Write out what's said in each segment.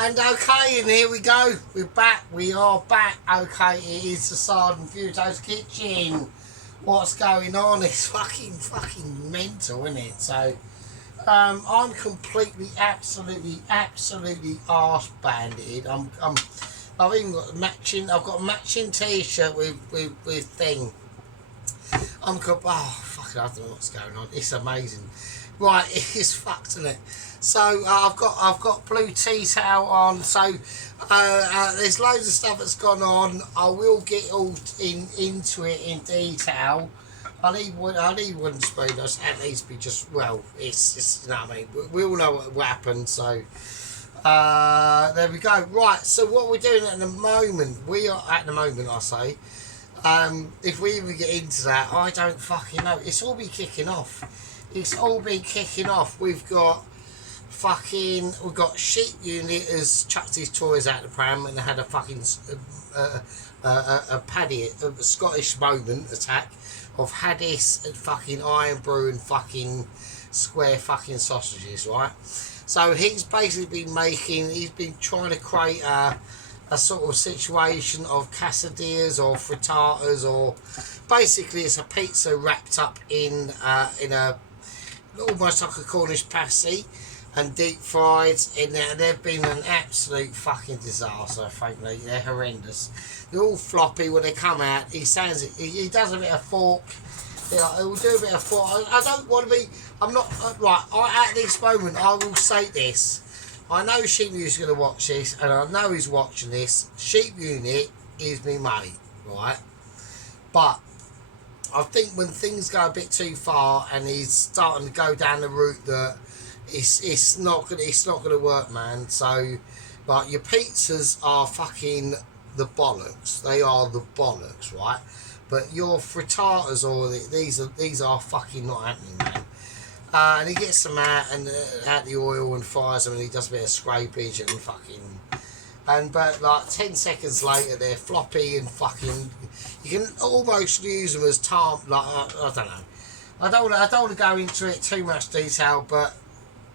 And okay, and here we go. We're back. We are back. Okay, it is the Sard and Few's kitchen. What's going on? It's fucking mental, isn't it? So, I'm completely, absolutely arse banded. I've even got matching. I've got a matching t-shirt with thing. Oh fuck! I don't know what's going on. It's amazing. Right, it's fucked, isn't it? So I've got blue tea towel on. So there's loads of stuff that's gone on. I will get all into it in detail. I need one spoon. At least be just it's just, you know what I mean. We all know what happened. So there we go. Right. So what we're doing at the moment, I say. If we even get into that, I don't fucking know. It's all been kicking off. We've got Sheep Unit has chucked his toys out the pram and had a fucking a Scottish moment attack of Haddis and fucking Iron Brew and fucking square fucking sausages, right? So he's basically been trying to create a sort of situation of quesadillas or frittatas, or basically it's a pizza wrapped up in a almost like a Cornish pasty and deep fried in there. They've been an absolute fucking disaster, frankly. They're horrendous. They're all floppy when they come out. He does a bit of fork. He'll do a bit of fork. I don't want to be. I'm not right. At this moment, I will say this. I know Sheep Unit's going to watch this, and I know he's watching this. Sheep Unit is me mate, right? But I think when things go a bit too far and he's starting to go down the route that it's not gonna work, man. So, like, your pizzas are fucking the bollocks. They are the bollocks, right? But your frittatas these are fucking not happening, man. And he gets them out the oil and fries them, and he does a bit of scrapage and fucking. But like 10 seconds later, they're floppy and fucking. You can almost use them as like I don't know. I don't want to go into it too much detail, but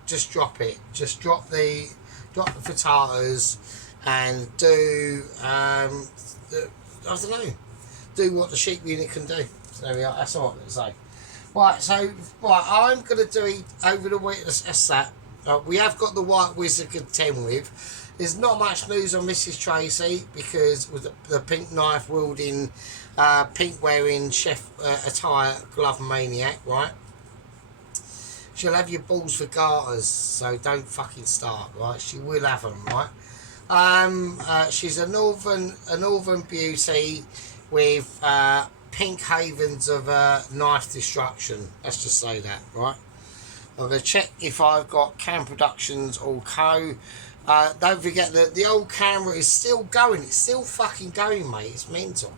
just drop it. Just drop the frittatas and do I don't know. Do what the Sheep Unit can do. So there we are. That's all I'm going to say. I'm going to do it over the week. That's that. We have got the White Wizard to contend with. There's not much news on Mrs. Tracy because with the pink knife wielding, pink wearing chef attire glove maniac, right? She'll have your balls for garters, so don't fucking start, right? She will have them, right? She's a northern beauty with pink havens of knife destruction. Let's just say that, right? I'm going to check if I've got Cam Productions or Co. Don't forget that the old camera is still going. It's still fucking going, mate. It's mental.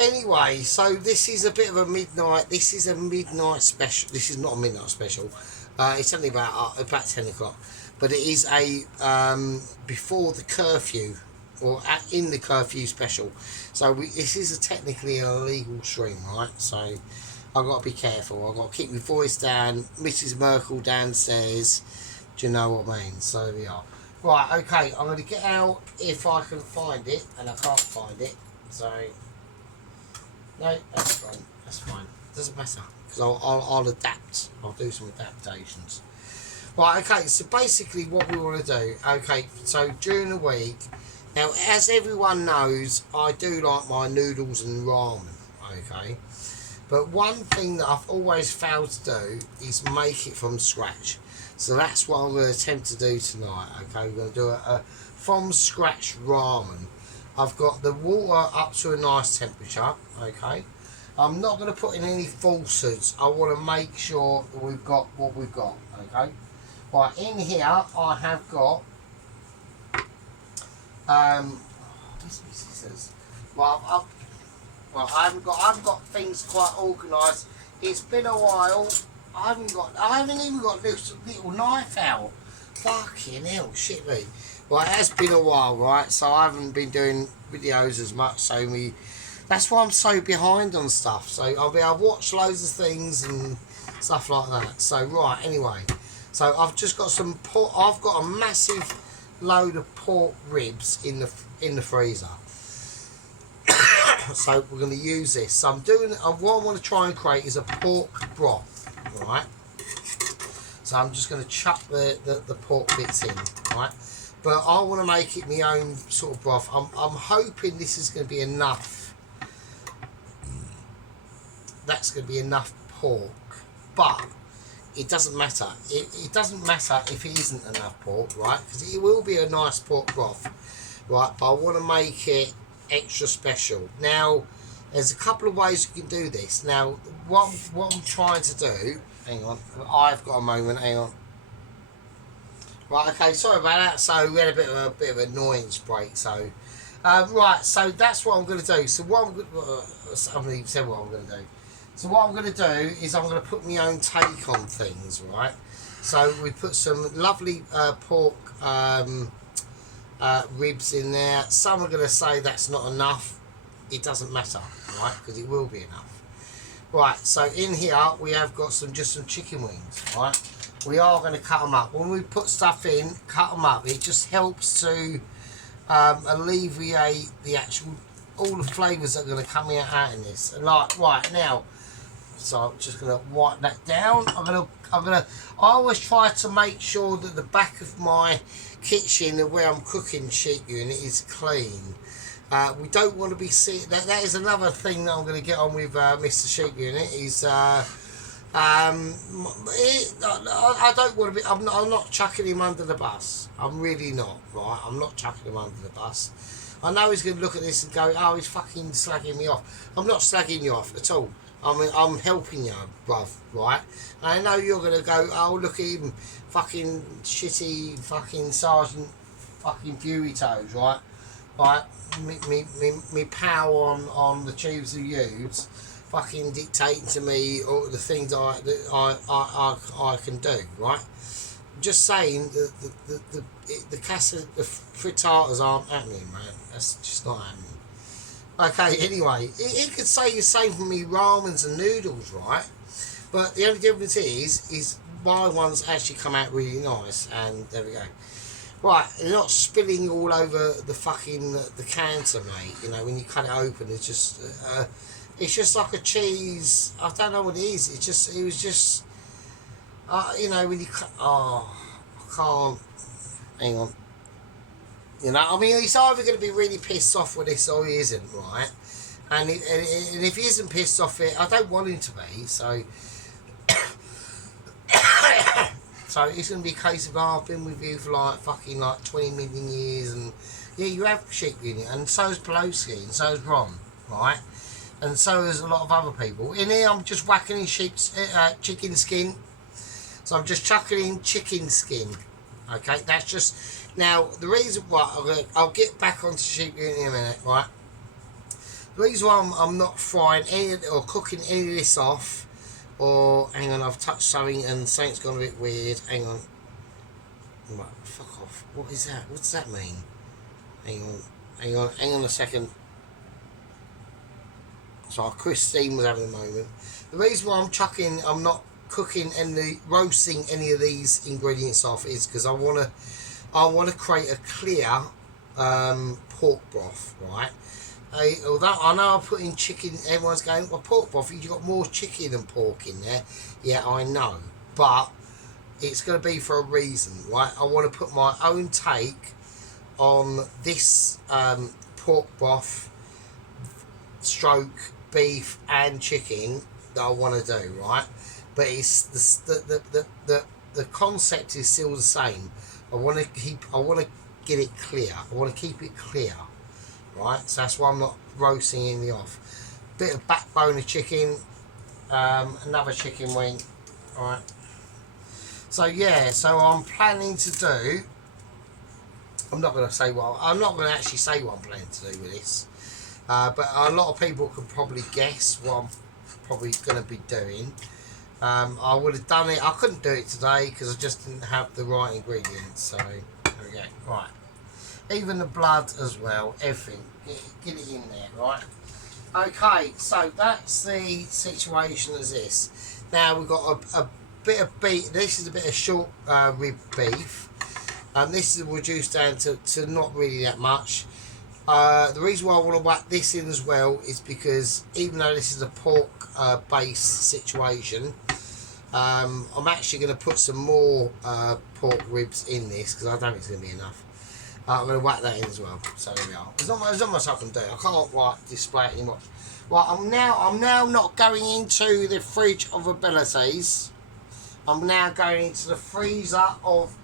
Anyway, so this is a bit of a midnight. This is a midnight special. This is not a midnight special. It's only about 10 o'clock. But it is a before the curfew, or in the curfew special. So this is technically an illegal stream, right? So I've got to be careful. I've got to keep my voice down. Mrs. Merkel downstairs. Do you know what I mean? So there we are. Right, okay. I'm going to get out if I can find it, and I can't find it. So no, that's fine. That's fine. Doesn't matter because I'll adapt. I'll do some adaptations. Right, okay. So basically, what we want to do. Okay, so during the week. Now, as everyone knows, I do like my noodles and ramen, okay? But one thing that I've always failed to do is make it from scratch. So that's what I'm going to attempt to do tonight, okay? We're going to do a from scratch ramen. I've got the water up to a nice temperature, okay? I'm not going to put in any falsehoods. I want to make sure that we've got what we've got, okay? Right, in here I have got scissors. Well, I've got things quite organised. It's been a while. I haven't even got this little knife out. Fucking hell, shit me. Well, it has been a while, right? So I haven't been doing videos as much. So that's why I'm so behind on stuff. So I've watched loads of things and stuff like that. So right, anyway. So I've just got I've got a massive load of pork ribs in the freezer. So we're going to use this. So I'm doing what I want to try and create is a pork broth, right? So I'm just going to chuck the pork bits in, right? But I want to make it my own sort of broth. I'm hoping this is going to be enough. That's going to be enough pork, but it doesn't matter. It doesn't matter if it isn't enough pork, right? Because it will be a nice pork broth, right? But I want to make it extra special. Now, there's a couple of ways you can do this. Now, what I'm trying to do, hang on, I've got a moment, hang on. Right, okay, sorry about that. So we had a bit of annoyance break. So, right, so that's what I'm going to do. So what I'm going to, I haven't even said what I'm going to do. So what I'm going to do is I'm going to put my own take on things, right? So we put some lovely pork ribs in there. Some are going to say that's not enough. It doesn't matter, right? Because it will be enough. Right, so in here we have got just some chicken wings, right? We are going to cut them up. When we put stuff in, cut them up. It just helps to alleviate the actual, all the flavours that are going to come out in this. Like, right now, so I'm just going to wipe that down. I always try to make sure that the back of my kitchen where I'm cooking sheep unit is clean. We don't want to be seeing that is another thing that I'm going to get on with Mr. Sheep Unit is I don't want to be. I'm not chucking him under the bus. I'm really not, right? I'm not chucking him under the bus. I know he's going to look at this and go, "Oh, he's fucking slagging me off." I'm not slagging you off at all. I mean, I'm helping you, bruv, right? And I know you're going to go, "Oh, look at him, fucking shitty, fucking Sergeant, fucking Pheew toes, right?" Right? Me power on the tubes of use. Fucking dictating to me all the things I can do, right? I'm just saying the frittatas aren't happening, man. That's just not happening. Okay, anyway, it could say the same for me ramens and noodles, right? But the only difference is my ones actually come out really nice, and there we go. Right, they're not spilling all over the fucking the counter, mate. You know, when you cut it open, it's just like a cheese. I don't know what it is. It was just, you know, when you cut. Oh, I can't. Hang on. You know, I mean, he's either going to be really pissed off with this or he isn't, right? And if he isn't pissed off it, I don't want him to be. So, so it's going to be a case of, I've been with you for like fucking like 20 million years, and yeah, you have sheep unit, and so's Pelosi, and so's Ron, right? And so is a lot of other people. In here, I'm just whacking in chicken skin. So I'm just chucking in chicken skin. Okay, that's just... Now, the reason why... I'll get back onto sheep unit in a minute, right? The reason why I'm not frying any or cooking any of this off, or... Hang on, I've touched something and something's gone a bit weird. Hang on. Right, fuck off. What is that? What does that mean? Hang on a second. So Christine was having a moment. The reason why I'm not cooking and roasting any of these ingredients off is because I want to create a clear pork broth, right? Although I know I put in chicken, everyone's going, well, pork broth, you've got more chicken than pork in there. Yeah, I know, but it's going to be for a reason, right? I want to put my own take on this pork broth stroke beef and chicken that I want to do, right? But it's the concept is still the same. I want to get it clear. I want to keep it clear, right? So that's why I'm not roasting any off. Bit of backbone of chicken, another chicken wing, all right? So yeah, so I'm planning to do. I'm not going to actually say what I'm planning to do with this. But a lot of people can probably guess what I'm probably going to be doing. I would have done it. I couldn't do it today because I just didn't have the right ingredients. So there we go. Right. Even the blood as well. Everything. Get it in there. Right. Okay. So that's the situation as this. Now we've got a bit of beef. This is a bit of short rib beef. This is reduced down to not really that much. The reason why I want to whack this in as well is because even though this is a pork base situation, I'm actually going to put some more pork ribs in this because I don't think it's going to be enough. I'm going to whack that in as well. So there we are. There's not much I can do. I can't display it anymore. Right, I'm now not going into the fridge of abilities. I'm now going into the freezer of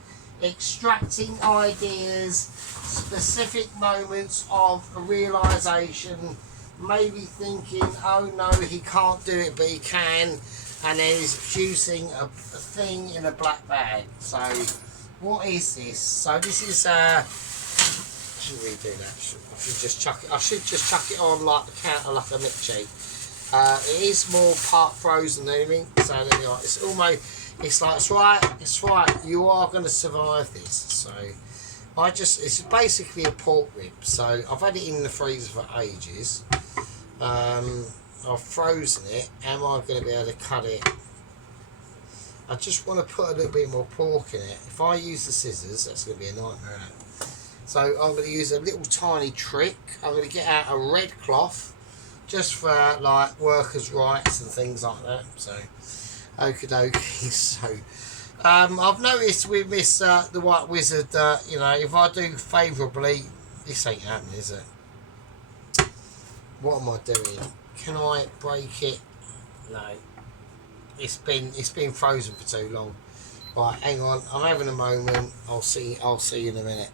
extracting ideas, specific moments of realisation, maybe thinking, oh no, he can't do it, but he can, and then he's fusing a thing in a black bag. So, what is this? So this is I should redo that. I should just chuck it. I should just chuck it on like the counter, like a Mitchie. It is more part frozen than anything. So there you are. It's almost. It's like it's right. You are going to survive this. So it's basically a pork rib. So I've had it in the freezer for ages. I've frozen it. Am I going to be able to cut it? I just want to put a little bit more pork in it. If I use the scissors, that's going to be a nightmare. So I'm going to use a little tiny trick. I'm going to get out a red cloth, just for like workers' rights and things like that. So. Okie dokie. So, I've noticed with this, the White Wizard, you know, if I do favourably, this ain't happening, is it? What am I doing? Can I break it? No. It's been frozen for too long. Right, hang on. I'm having a moment. I'll see you in a minute.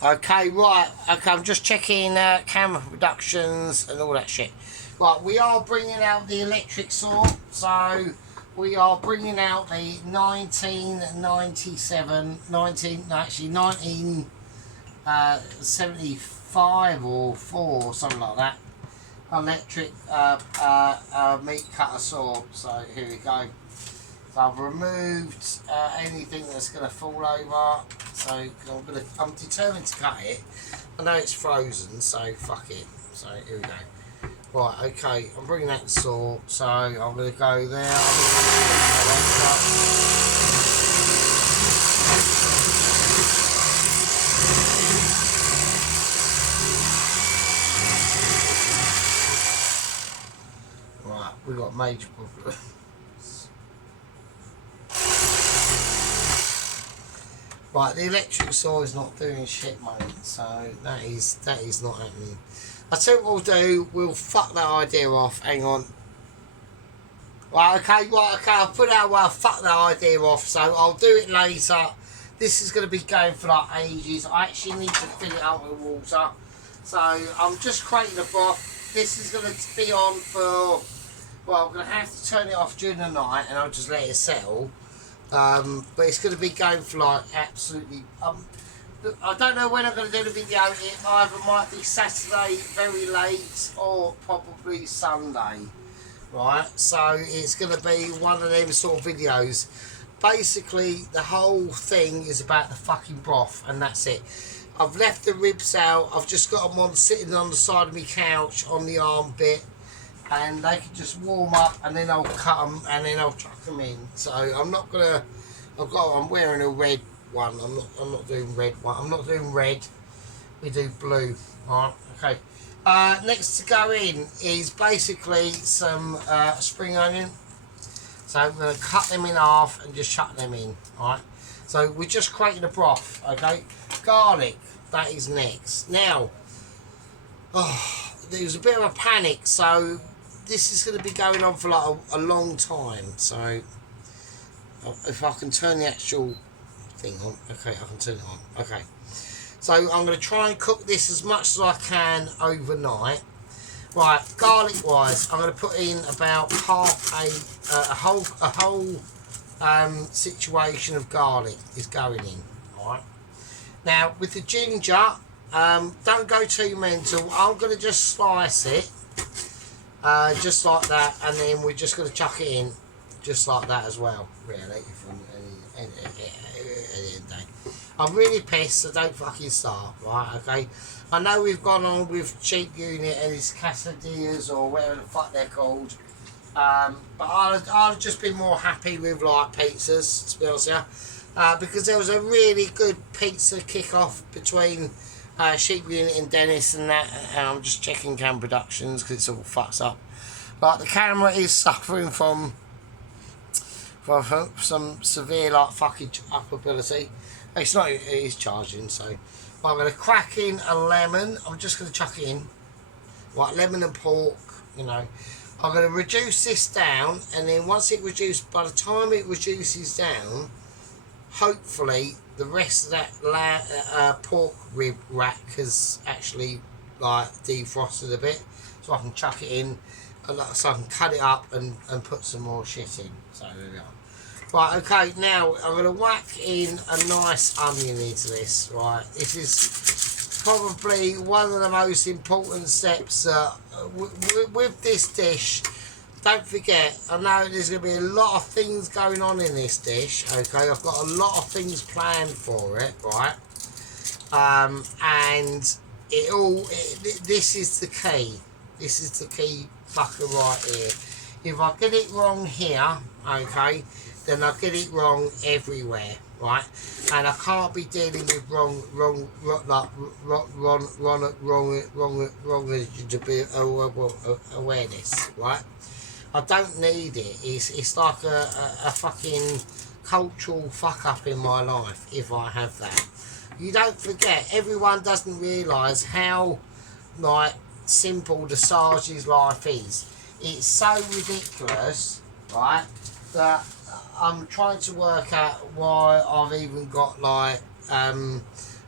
Okay, right. Okay, I'm just checking camera productions and all that shit. Right, we are bringing out the electric saw, so we are bringing out the 1975 or 4 or something like that, electric meat cutter saw. So here we go. So I've removed anything that's going to fall over. So I'm determined to cut it. I know it's frozen, so fuck it. So here we go. Right, okay, I'm bringing that saw, so I'm going to go there. Right, we've got major problems. Right, the electric saw is not doing shit, mate, so that is not happening. I tell you what we'll do, we'll fuck that idea off, hang on. Right, okay, I'll put out well, fuck that idea off, so I'll do it later. This is going to be going for like ages. I actually need to fill it up with water. So I'm just creating a broth. This is going to be on for, well, I'm going to have to turn it off during the night and I'll just let it settle. But it's going to be going for like absolutely... I don't know when I'm going to do the video. It either might be Saturday very late or probably Sunday, right? So it's going to be one of them sort of videos. Basically, the whole thing is about the fucking broth, and that's it. I've left the ribs out. I've just got them on sitting on the side of my couch on the arm bit, and they can just warm up, and then I'll cut them, and then I'll chuck them in. So I'm not gonna. I'm wearing a red one. I'm not doing red one. I'm not doing red. We do blue. Alright, okay. Next to go in is basically some spring onion. So I'm going to cut them in half and just chuck them in. Alright. So we're just creating a broth. Okay. Garlic. That is next. Now, there was a bit of a panic. So this is going to be going on for like a long time. So if I can turn the actual thing on. Okay, I can turn it on. Okay. So I'm going to try and cook this as much as I can overnight. Right, garlic wise, I'm going to put in about half a whole situation of garlic is going in. Alright. Now with the ginger, don't go too mental. I'm going to just slice it, just like that, and then we're just going to chuck it in, just like that as well. Really, I'm really pissed, so don't fucking start, right, okay? I know we've gone on with cheap unit and it's quesadillas or whatever the fuck they're called, but I'd just be more happy with like pizzas, to be honest with you. because there was a really good pizza kick-off between Sheep Unit and Dennis and that, and I'm just checking Cam Productions because it's all fucked up. Like, the camera is suffering from some severe, like, fucking upability. It's not, it is charging, so I'm going to crack in a lemon. I'm just going to chuck it in, like lemon and pork, you know. I'm going to reduce this down, and then once it reduces, by the time it reduces down, hopefully the rest of that pork rib rack has actually like defrosted a bit, so I can chuck it in, and so I can cut it up and put some more shit in. So there we are. Right, okay, now I'm going to whack in a nice onion into this. Right, this is probably one of the most important steps with this dish. Don't forget, I know there's going to be a lot of things going on in this dish, okay? I've got a lot of things planned for it, right? And this is the key. This is the key fucker right here. If I get it wrong here, okay, then I get it wrong everywhere, right? And I can't be dealing with wrong awareness, right? I don't need it. It's like a fucking cultural fuck up in my life if I have that. You don't forget, everyone doesn't realise how like simple the Sarge's life is. It's so ridiculous, right, that I'm trying to work out why I've even got like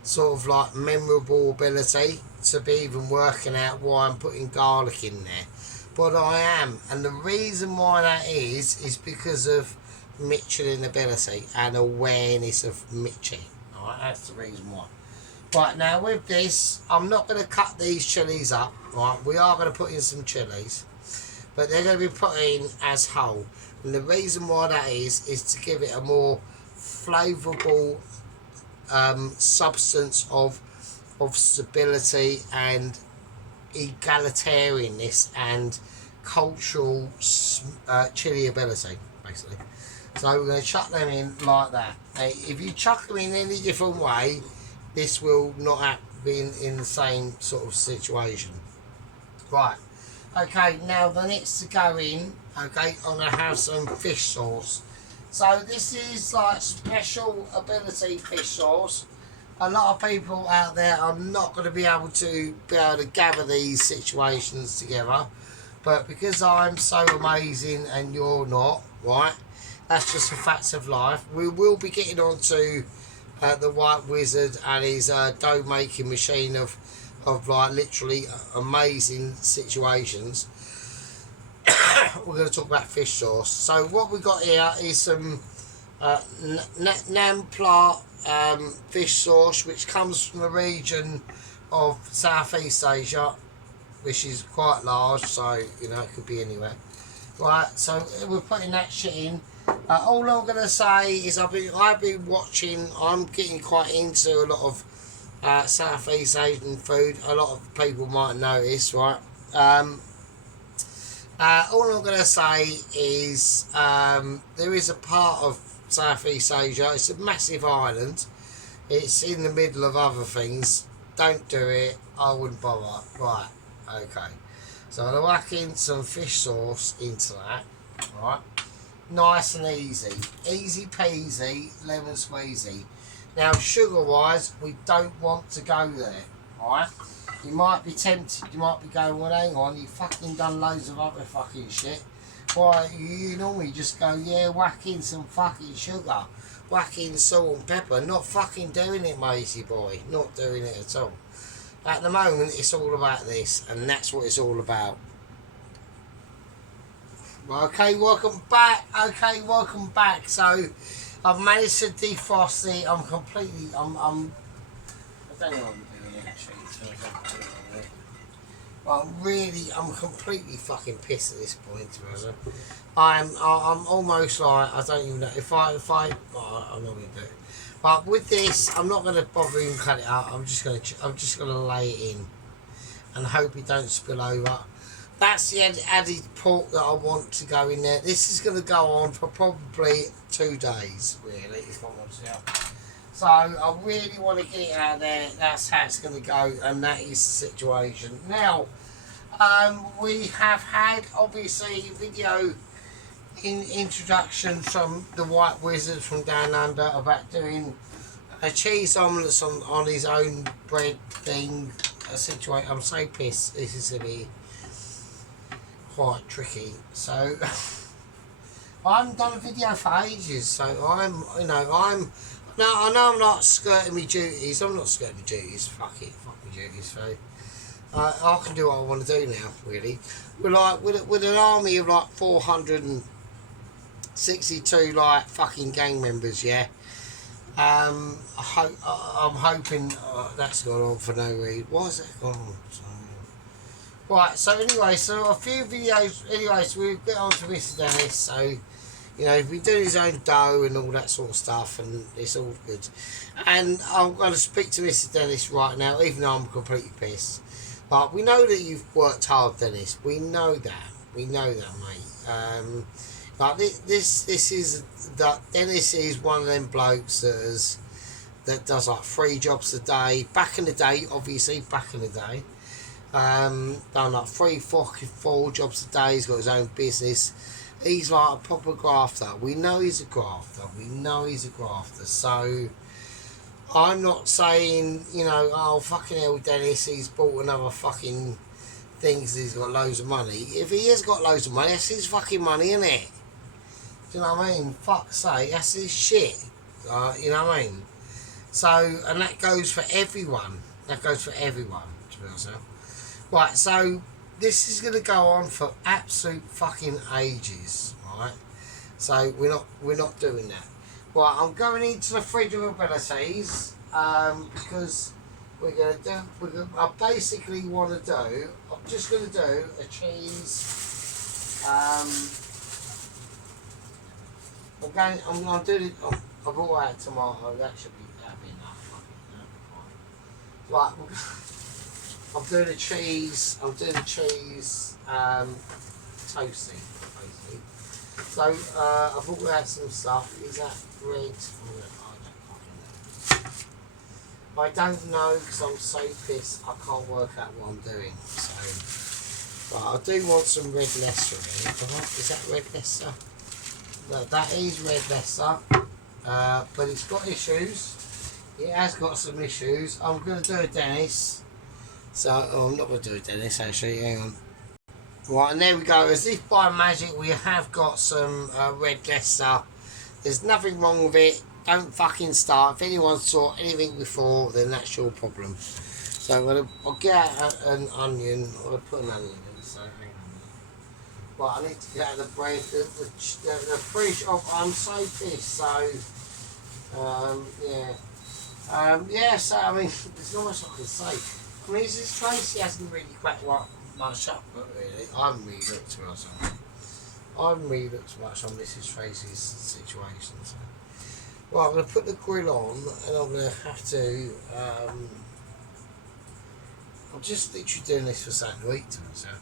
sort of like memorable ability to be even working out why I'm putting garlic in there. But I am, and the reason why that is because of Michelin ability and awareness of Mitchie. Alright, that's the reason why. Right, now with this, I'm not going to cut these chilies up. Right, we are going to put in some chilies, but they're going to be put in as whole. And the reason why that is to give it a more flavourable substance of stability and egalitarianness and cultural chili ability, basically. So we're going to chuck them in like that. If you chuck them in any different way, this will not be in the same sort of situation. Right, okay, now the next to go in, okay, I'm going to have some fish sauce. So this is like special ability fish sauce. A lot of people out there are not going to be able to gather these situations together, but because I'm so amazing and you're not, right, that's just a fact of life. We will be getting on to the White Wizard and his dough making machine of like literally amazing situations. We're going to talk about fish sauce. So what we got here is some Nampla fish sauce, which comes from the region of Southeast Asia, which is quite large, so you know it could be anywhere. Right, so we're putting that shit in. All I'm gonna say is I've been watching. I'm getting quite into a lot of Southeast Asian food. A lot of people might notice, right? All I'm gonna say is there is a part of Southeast Asia. It's a massive island. It's in the middle of other things. Don't do it. I wouldn't bother. Right. Okay. So I'm going to whack in some fish sauce into that. Right. Nice and easy. Easy peasy, lemon squeezy. Now, sugar-wise, we don't want to go there. Right. You might be tempted. You might be going, well, hang on. You've fucking done loads of other fucking shit. Why, you normally just go, yeah, whack in some fucking sugar, whack in salt and pepper. Not fucking doing it, matey boy. Not doing it at all. At the moment, it's all about this, and that's what it's all about. Okay, welcome back. Okay, welcome back. So, I've managed to defrost it. I'm completely, I don't know what I'm doing actually. I'm completely fucking pissed at this point, to be honest. I'm almost like, I don't even know, I'm not going to do it. But with this, I'm not going to bother even cut it out. I'm just going to lay it in and hope it don't spill over. that's the added pork that I want to go in there. This is going to go on for probably 2 days, really, if I want to. So I really want to get it out there. That's how it's going to go, and that is the situation. Now, we have had, obviously, video introduction from the White Wizard from Down Under about doing a cheese omelette on his own bread thing. A situation. I'm so pissed. This is going to be quite tricky. So I haven't done a video for ages. So I know I'm not skirting my duties. I'm not skirting my duties. Fuck it. Fuck my duties. So I can do what I want to do now. Really, we're like with an army of like 462 like fucking gang members. Yeah. I'm hoping that's gone on for no reason. Why is that gone on? Right, so anyway, so a few videos, so we'll get on to Mr. Dennis, so, you know, he's doing his own dough and all that sort of stuff, and it's all good. And I'm going to speak to Mr. Dennis right now, even though I'm completely pissed. But we know that you've worked hard, Dennis. We know that. We know that, mate. But this is that Dennis is one of them blokes that does like 3 jobs a day. Back in the day, obviously, done like 3, 4 jobs a day. He's got his own business. He's like a proper grafter. We know he's a grafter. So I'm not saying, you know, oh fucking hell, Dennis, he's bought another fucking things. He's got loads of money. If he has got loads of money, that's his fucking money, isn't it? Do you know what I mean? Fuck's sake, that's his shit. You know what I mean? So, and that goes for everyone. To be honest. Right, so this is going to go on for absolute fucking ages, right? So we're not doing that. Right, I'm going into the fridge of abilities because I basically want to do. I'm just going to do a cheese. I'm doing it. I brought out tomato. That'd be enough. Right. I'm doing a cheese toasting, basically. So I brought out some stuff. Is that red? I don't know because I'm so pissed I can't work out what I'm doing. So, but I do want some red Leicester in it. Is that red Leicester? No, that is red Leicester. But it's got issues. It has got some issues. I'm going to do a Dennis. So, I'm not going to do a Dennis actually, hang on. Right, and there we go. As if by magic, we have got some red Leicester. There's nothing wrong with it. Don't fucking start. If anyone saw anything before, then that's your problem. So, I'll get out an onion. I'm going to put an onion in. So, hang on. Right, I need to get out the bread. The fridge. Oh, I'm so pissed. So, yeah. Yeah, so, I mean, there's not much I can say. I mean, this Tracy hasn't really quite much up, but really, I haven't really looked too much on Mrs. Tracy's situation. So. Well, I'm going to put the grill on, and I'm going to have to. I'm just literally doing this for something to eat to myself.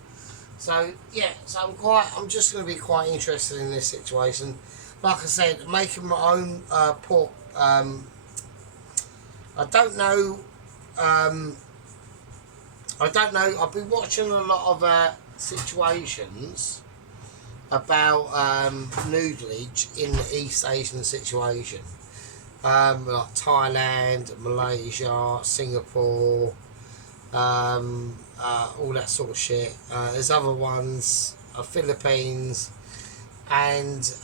So yeah, so I'm just going to be quite interested in this situation. Like I said, making my own pork. I don't know. I've been watching a lot of situations about noodleage in the East Asian situation, like Thailand, Malaysia, Singapore, all that sort of shit. There's other ones, Philippines, and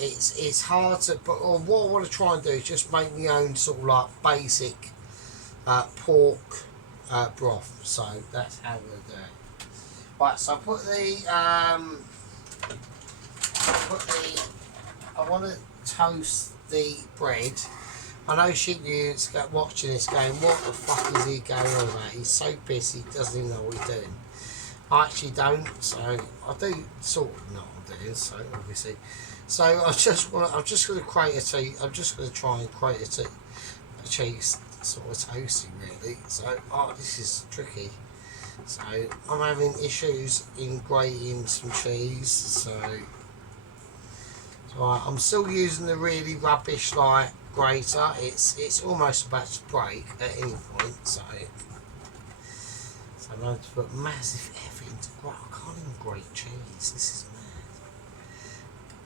it's hard to. But what I want to try and do is just make my own sort of like basic pork broth. So that's how we'll do it. Right, so I want to toast the bread. I know Shit's watching this going, what the fuck is he going on about? He's so pissed he doesn't even know what he's doing. I actually don't, so I do sort of know what I'm doing, so obviously. So I'm just going to try and create a cheese sort of toasting really. So this is tricky. So I'm having issues in grating some cheese. So I'm still using the really rubbish like grater. It's almost about to break at any point. So I'm going to put massive effort into. Right, I can't even grate cheese. This is mad.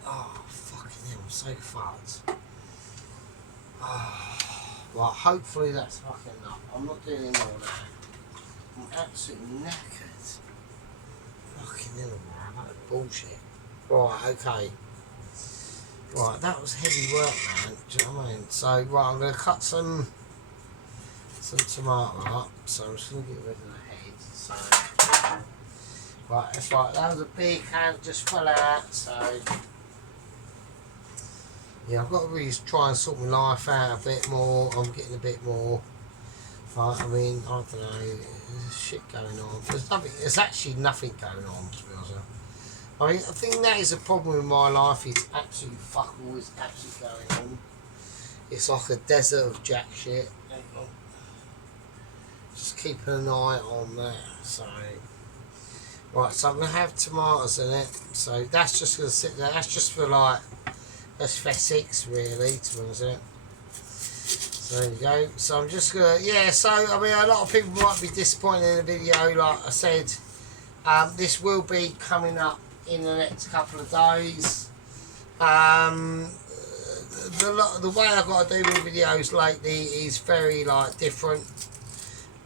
Oh fucking hell! I'm so fucked. Oh, well, hopefully that's fucking enough. I'm not doing any more now. I'm absolutely knackered. Fucking hell, man. That was bullshit. Right, okay. Right, that was heavy work, man. Do you know what I mean? So, right, I'm going to cut some tomato up. So I'm just going to get rid of the head. So, right, that's right. That was a big hand that just fell out. So, yeah, I've got to really try and sort my life out a bit more. I'm getting a bit more. Right, I mean, I don't know. There's shit going on. There's actually nothing going on, to be honest. I mean, I think that is a problem in my life. Is absolutely fuck all is absolutely going on. It's like a desert of jack shit. Just keeping an eye on that. So, right, so I'm gonna have tomatoes in it. So that's just gonna sit there. That's just for like aesthetics, really. To be honest with you. So there you go. So I'm just gonna, yeah. So I mean, a lot of people might be disappointed in the video. Like I said, this will be coming up in the next couple of days. The way I've got to do my videos lately is very like different.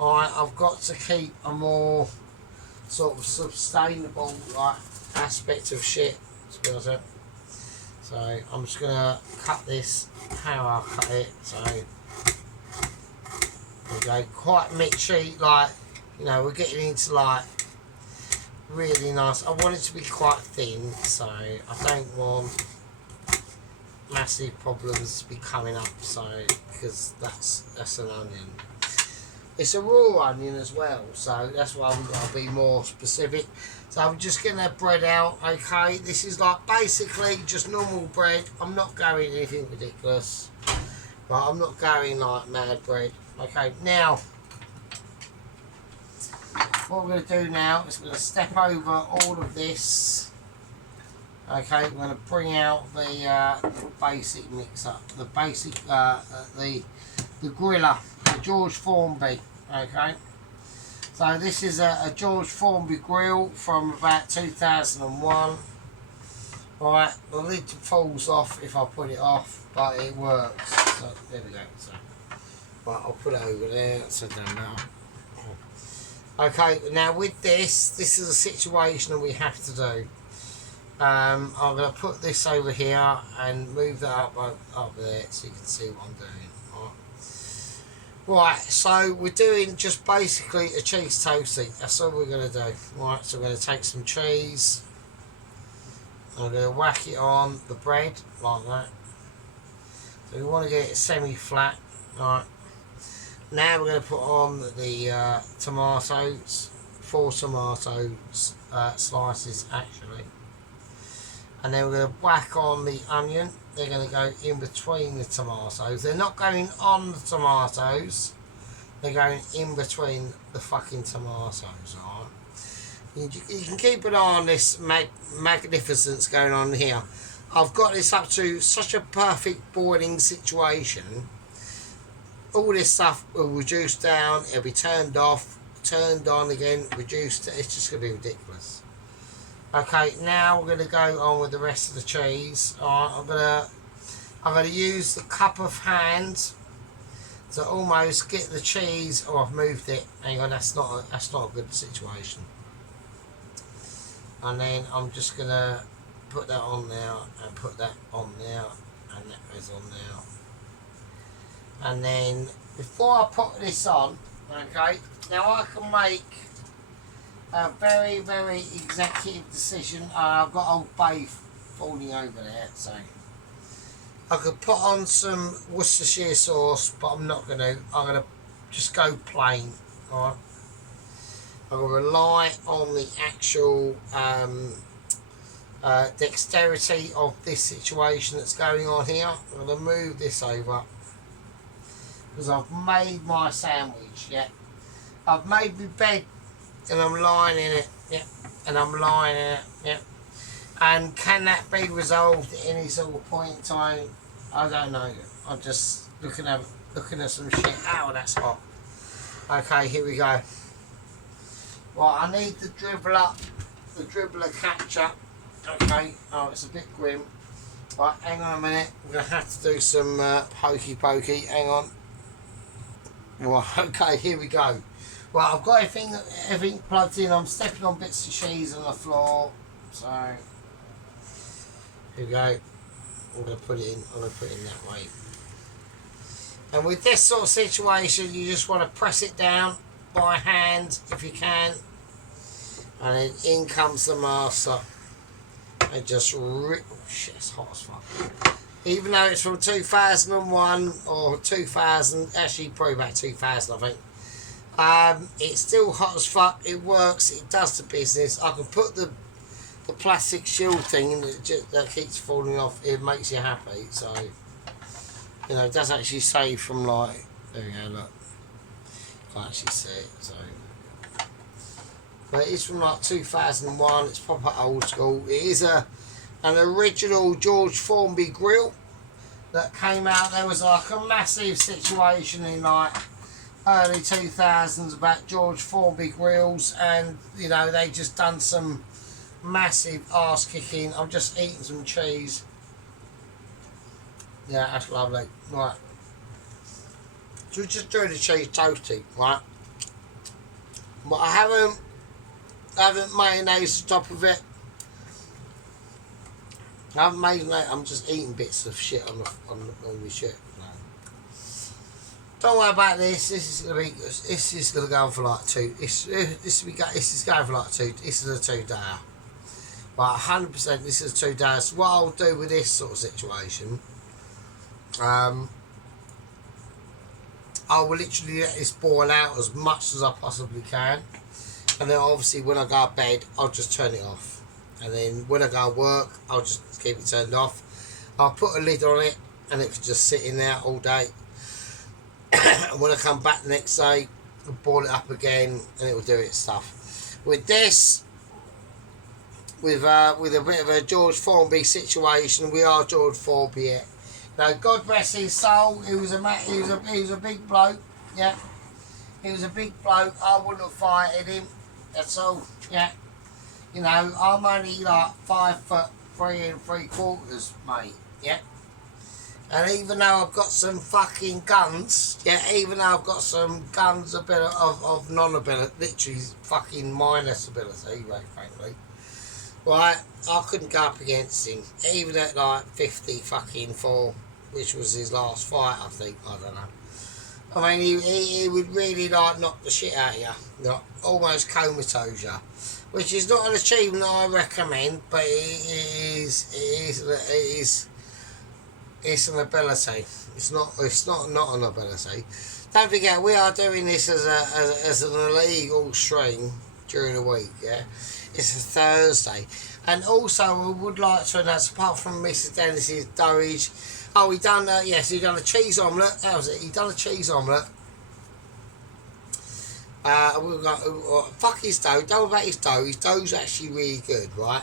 I've got to keep a more sort of sustainable like aspect of shit, to be honest. So I'm just gonna cut this how I cut it. So there we go, quite mixy, like, you know, we're getting into like really nice. I want it to be quite thin, so I don't want massive problems to be coming up. So because that's an onion. It's a raw onion as well, so that's why we've got to be more specific. So I'm just getting that bread out. Okay, this is like basically just normal bread. I'm not going anything ridiculous, but I'm not going like mad bread. Okay, now what we're going to do now is we're going to step over all of this. Okay, we're going to bring out the basic mix up, the basic the griller, the George Formby. Okay, so this is a George Formby grill from about 2001. Right, the lid falls off if I put it off, but it works. So there we go. So, right, I'll put it over there. So it doesn't matter. Okay, now with this is a situation that we have to do. I'm going to put this over here and move that up there so you can see what I'm doing. Right, so we're doing just basically a cheese toastie. That's all we're going to do. Right, so we're going to take some cheese. I'm going to whack it on the bread like that. So we want to get it semi-flat. Right. Now we're going to put on the tomatoes, 4 tomatoes slices actually. And then we're going to whack on the onion. They're going to go in between the tomatoes. They're not going on the tomatoes. They're going in between the fucking tomatoes, alright? You can keep an eye on this magnificence going on here. I've got this up to such a perfect boiling situation. All this stuff will reduce down. It'll be turned off, turned on again, reduced. It's just going to be ridiculous. Okay, now we're going to go on with the rest of the cheese. Alright, I'm going to use the cup of hand to almost get the cheese. Oh, I've moved it. Hang on, that's not a good situation. And then I'm just going to put that on there and put that on there and that goes on there. And then before I put this on, okay, now I can make a very, very executive decision. I've got Old Bay falling over there, so I could put on some Worcestershire sauce, but I'm not going to. I'm going to just go plain. Alright, I'm going to rely on the actual dexterity of this situation that's going on here. I'm going to move this over because I've made my sandwich. Yeah, I've made my bed and I'm lining it, yeah, and I'm lining it, yeah. And can that be resolved at any sort of point in time? I don't know. I'm just looking at some shit. Ow, that's hot. Okay, here we go. Right, I need the dribbler catcher. Okay, oh, it's a bit grim. Right, hang on a minute. I'm going to have to do some hokey pokey. Hang on. Right, okay, here we go. Right, I've got everything plugged in. I'm stepping on bits of cheese on the floor. So, here we go. I'm going to put it in. I'm going to put it in that way. And with this sort of situation, you just want to press it down by hand if you can. And then in comes the master. And just rip. Oh shit, it's hot as fuck. Even though it's from 2001 or 2000, actually probably about 2000, I think. It's still hot as fuck. It works. It does the business. I can put the plastic shield thing in that keeps falling off. It makes you happy. So, you know, it does actually save from like. There we go. Look, can't actually see it. So. But it's from like 2001. It's proper old school. It is an original George Formby grill that came out. There was like a massive situation in like early 2000s about George Formby grills, and you know they just done some massive arse kicking. I'm just eating some cheese. Yeah, that's lovely. Right. So we're just doing the cheese toasty, right? But I haven't mayonnaise on top of it. I haven't made that. I'm just eating bits of shit on the shit. No. Don't worry about this. This is gonna go on for like two. This is going for like two. This is a 2 day. But 100%, this is 2 days. What I'll do with this sort of situation, I will literally let this boil out as much as I possibly can. And then obviously when I go to bed, I'll just turn it off. And then when I go to work, I'll just keep it turned off. I'll put a lid on it and it can just sit in there all day. And when I come back the next day, I'll boil it up again and it will do its stuff. With this, with a bit of a George Formby situation, we are George Formby here. Now, God rest his soul, he was a big bloke, yeah. He was a big bloke, I wouldn't have fighted him. That's all, yeah. You know, I'm only like 5'3" 3/4", mate, yeah. And even though I've got some fucking guns, yeah, even though I've got some guns of non-ability, literally fucking minus ability, very frankly, right, I couldn't go up against him, even at like 54, which was his last fight, I think, I don't know. I mean, he would really like knock the shit out of you, like, almost comatose you, which is not an achievement I recommend, but it's an ability. It's not an ability. Don't forget, we are doing this as an illegal stream during the week. Yeah, it's a Thursday, and also we would like to announce, apart from Mr. Dennis's dough. Oh, he done yes, he done a cheese omelette. That was it. He done a cheese omelette. We've got fuck his dough. Don't about his dough. His dough's actually really good, right?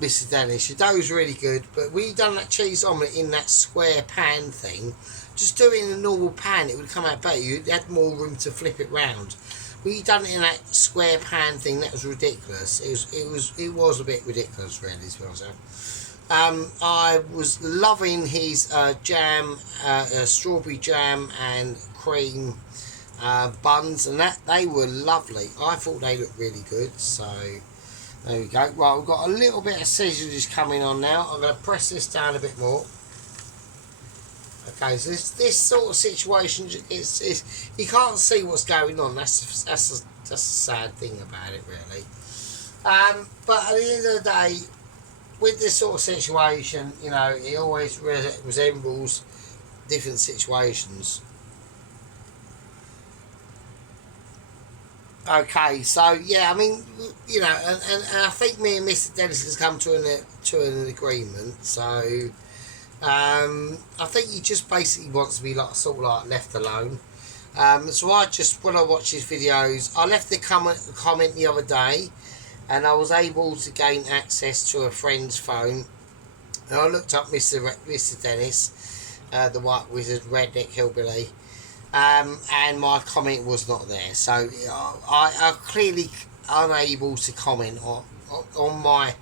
Mr. Dennis, your dough's really good, but we done that cheese omelette in that square pan thing. Just do it in a normal pan, it would come out better. You had more room to flip it round. We done it in that square pan thing. That was ridiculous. It was a bit ridiculous, really, to be honest. I was loving his jam, strawberry jam and cream buns, and that they were lovely. I thought they looked really good. So there we go. Right, we've got a little bit of sausages coming on now. I'm going to press this down a bit more. Okay, so this sort of situation is you can't see what's going on. That's a sad thing about it, really. But at the end of the day, with this sort of situation, you know, it always resembles different situations. Okay, so yeah, I mean, you know, and I think me and Mr. Dennis has come to an agreement. So I think he just basically wants to be like sort of like left alone. So I just, when I watch his videos, I left the comment the other day, and I was able to gain access to a friend's phone. And I looked up Mr. Dennis, the White Wizard, Redneck Hillbilly, and my comment was not there. So I clearly unable to comment on my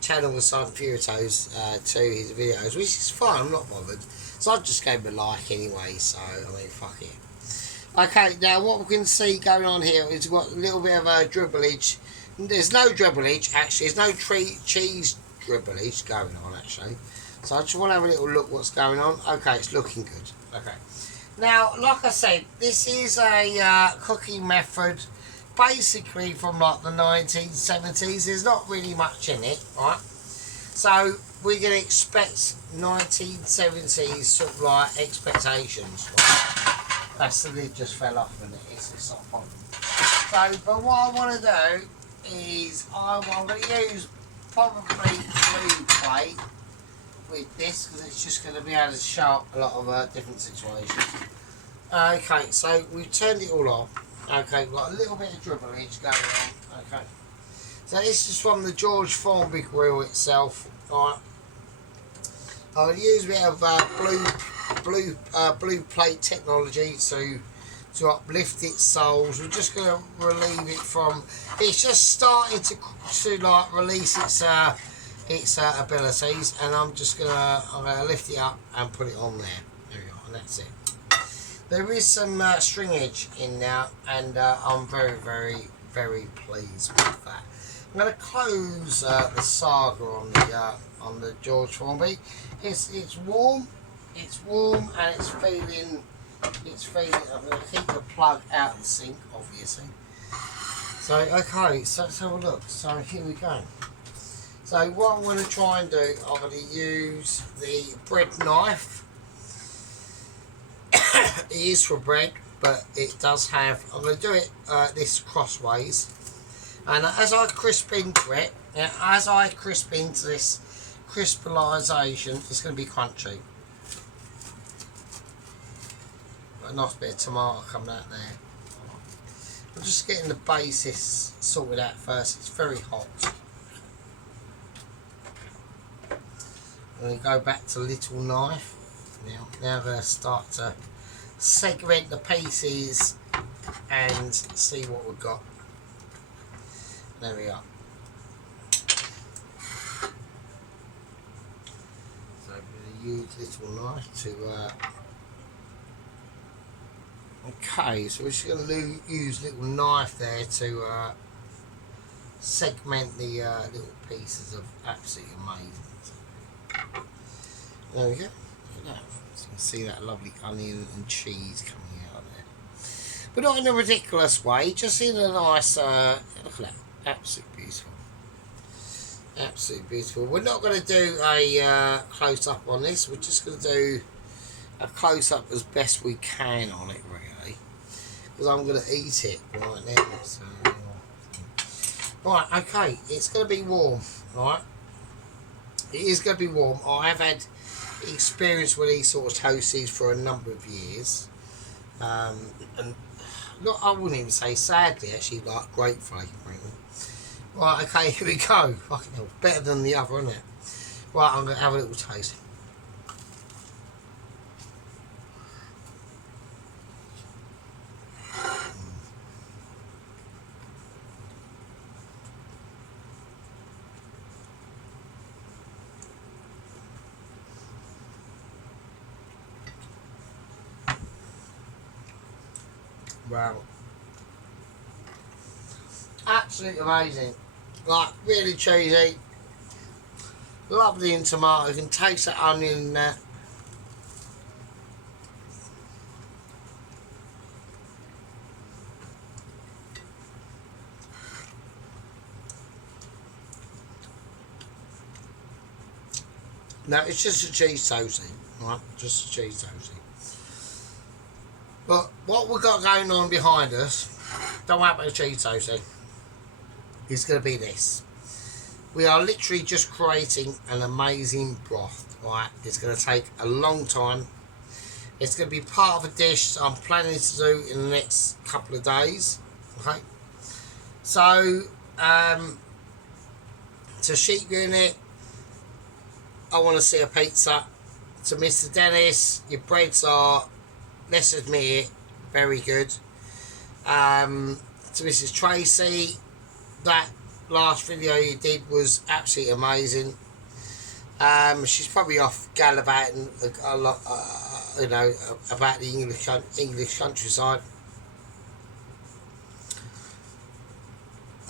channel aside Furitos to his videos, which is fine. I'm not bothered. So I just gave him a like anyway. So I mean, fuck it. Okay, now what we can see going on here is we've got a little bit of a dribblage. There's no dribblage actually. There's no cheese dribblage going on actually. So I just want to have a little look what's going on. Okay, it's looking good. Okay. Now, like I said, this is a cooking method basically from like the 1970s. There's not really much in it, right? So we're going to expect 1970s sort of like expectations, right? That's the lid just fell off and it's not a problem. So, but what I want to do is I'm going to use probably blue plate with this because it's just going to be able to show up a lot of different situations. Okay, so we've turned it all off. Okay, we've got a little bit of dribblage going on. Okay, so this is from the George Formby grill itself. Right, I'm going to use a bit of blue plate technology to uplift its soles. We're just going to relieve it from. It's just starting to like release its abilities, and I'm gonna lift it up and put it on there. There we go, and that's it. There is some stringage in now, and I'm very, very, very pleased with that. I'm going to close the saga on the George Formby. It's warm, and it's feeling. I'm going to keep the plug out of the sink, obviously. So okay, so let's have a look. So here we go. So what I'm going to try and do, I'm going to use the bread knife. It is for bread, but it does have. I'm going to do it this crossways, and as I crisp into it, this crystallization, it's going to be crunchy. Got a nice bit of tomato coming out there. I'm just getting the basis sorted out first. It's very hot. I'm going to go back to little knife. Now I'm going to start to segment the pieces and see what we've got. There we are. So I'm going to use little knife to okay, so we're just going to use little knife there to segment the little pieces of absolutely amazing. There we go. So you can see that lovely onion and cheese coming out of there. But not in a ridiculous way, just in a nice, look at that, absolutely beautiful. Absolutely beautiful. We're not going to do a close-up on this, we're just going to do a close-up as best we can on it, really. Because I'm going to eat it right now. So, right, okay, it's going to be warm, right? It is going to be warm. I have had experience with these sort of toasties for a number of years, and not, I wouldn't even say sadly, actually, like gratefully. Right, okay, here we go. Fucking hell, better than the other, isn't it? Right, I'm going to have a little taste. Wow. Absolutely amazing. Like, really cheesy. Lovely in tomato. You can taste that onion in that. No, it's just a cheese toasty. Right? Just a cheese toasty. But what we've got going on behind us, don't worry about the cheese toasty, is going to be this. We are literally just creating an amazing broth, right? It's going to take a long time. It's going to be part of a dish I'm planning to do in the next couple of days. Okay. So, to Sheep Unit, I want to see a pizza. To Mr. Dennis, your breads are, let's admit it, very good. To Mrs. Tracy, that last video you did was absolutely amazing. She's probably off gallivanting a lot, about the English countryside.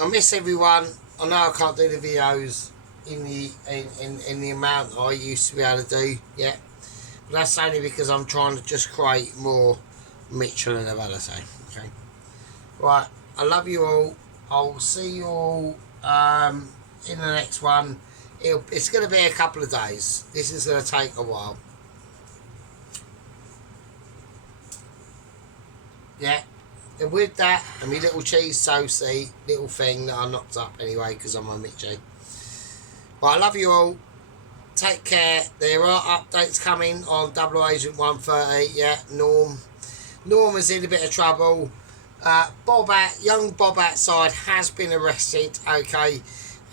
I miss everyone. I know I can't do the videos in the amount I used to be able to do yet, but that's only because I'm trying to just create more Mitchell and Avalose. Okay, right. I love you all. I'll see you all in the next one. It's going to be a couple of days. This is going to take a while. Yeah. And with that, and my little cheese toasty little thing that I knocked up anyway because I'm a Mitchie. Well, I love you all. Take care. There are updates coming on Double Agent 130. Yeah, Norm is in a bit of trouble. Young Bob outside has been arrested. Okay.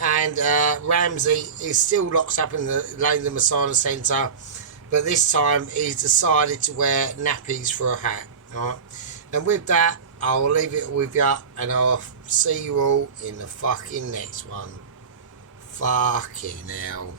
And Ramsey is still locked up in the Lane of the Masana Centre. But this time he's decided to wear nappies for a hat. Alright. And with that, I'll leave it with you, and I'll see you all in the fucking next one. Fucking hell.